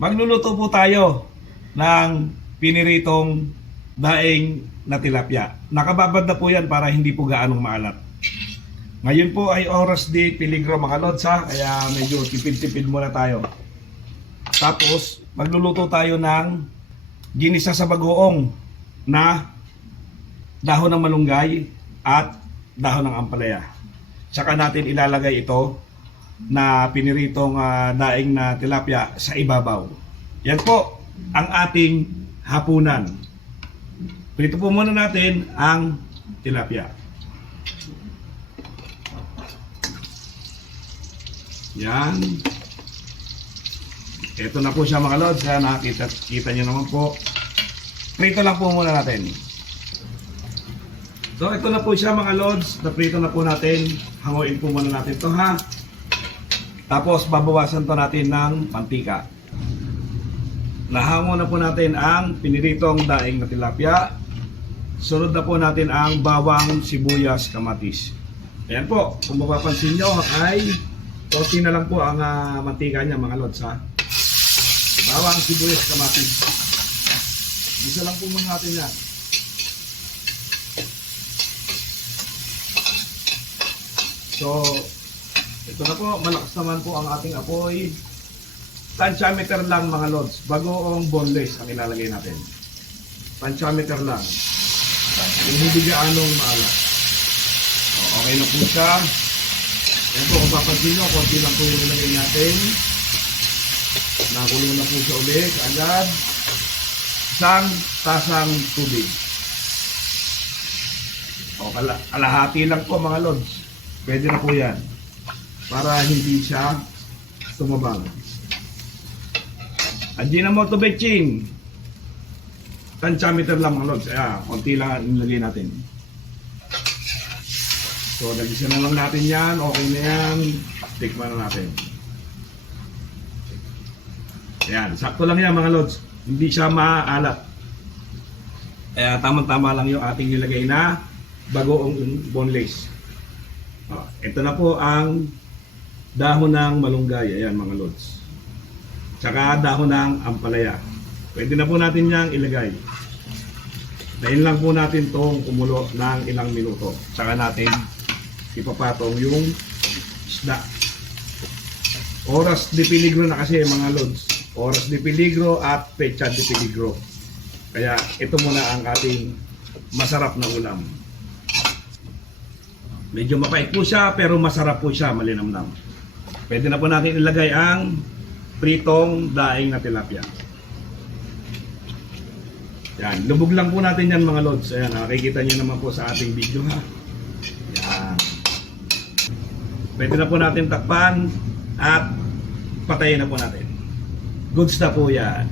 Magluluto po tayo ng piniritong daing na tilapia. Nakababad na po yan para hindi po gaanong maalat. Ngayon po ay oras di peligro mga lods ha, kaya medyo tipid-tipid muna tayo. Tapos magluluto tayo ng ginisa sa bagoong na dahon ng malunggay at dahon ng ampalaya. Saka natin ilalagay ito na piniritong daing na tilapia sa ibabaw. Yan po ang ating hapunan. Prito po muna natin ang tilapia. Yan. Ito na po siya mga lods. Nakita nyo naman po. Prito lang po muna natin. So ito na po siya mga lods. Naprito na po natin. Hanguin po muna natin ito ha. Tapos babawasan to natin ng mantika. Nahango na po natin ang piniritong daing na tilapia. Sunod na po natin ang bawang, sibuyas, kamatis. Ayan po, kung mapapansin nyo ay konti na lang po ang mantika niya mga lods ha. Bawang, sibuyas, kamatis. Isa lang po muna natin yan. So ito na po, malakas naman po ang ating apoy. Tansyameter lang mga lods. Bagoong boneless ang ilalagay natin. Tansyameter lang. Yung hindi gaanong maalat. Okay na po siya. Yan po, kung papansin nyo, konti lang po yung ilagay natin. Nakulo na po siya ulit. Agad. Isang tasang tubig. O, kalahati lang po mga lods. Pwede na po yan. Para hindi siya tumabang. Ajinomoto Betching. Tansyameter lang mga lods. Konti lang ang nilagay natin. So, nagisa na lang natin yan. Okay na yan. Tikman na natin. Ayan. Sakto lang yan mga lods. Hindi siya maaalat. Kaya tamang-tama lang yung ating nilagay na bagoong boneless. Ito na po ang dahon ng malunggay. Ayan mga lods. Tsaka dahon ng ampalaya. Pwede na po natin niyang ilagay. Dahil lang po natin itong kumulo ng ilang minuto. Tsaka natin ipapatong yung isda. Oras de peligro na kasi mga lods. Oras de peligro at pecha de peligro. Kaya ito muna ang ating masarap na ulam. Medyo mapait po siya pero masarap po siya, malinamnam. Pwede na po natin ilagay ang pritong daing na tilapia. Yan, lubog lang po natin yan mga lods. Ayan, nakikita nyo naman po sa ating video ha. Yan. Pwede na po natin takpan at patayin na po natin. Goods na po yan.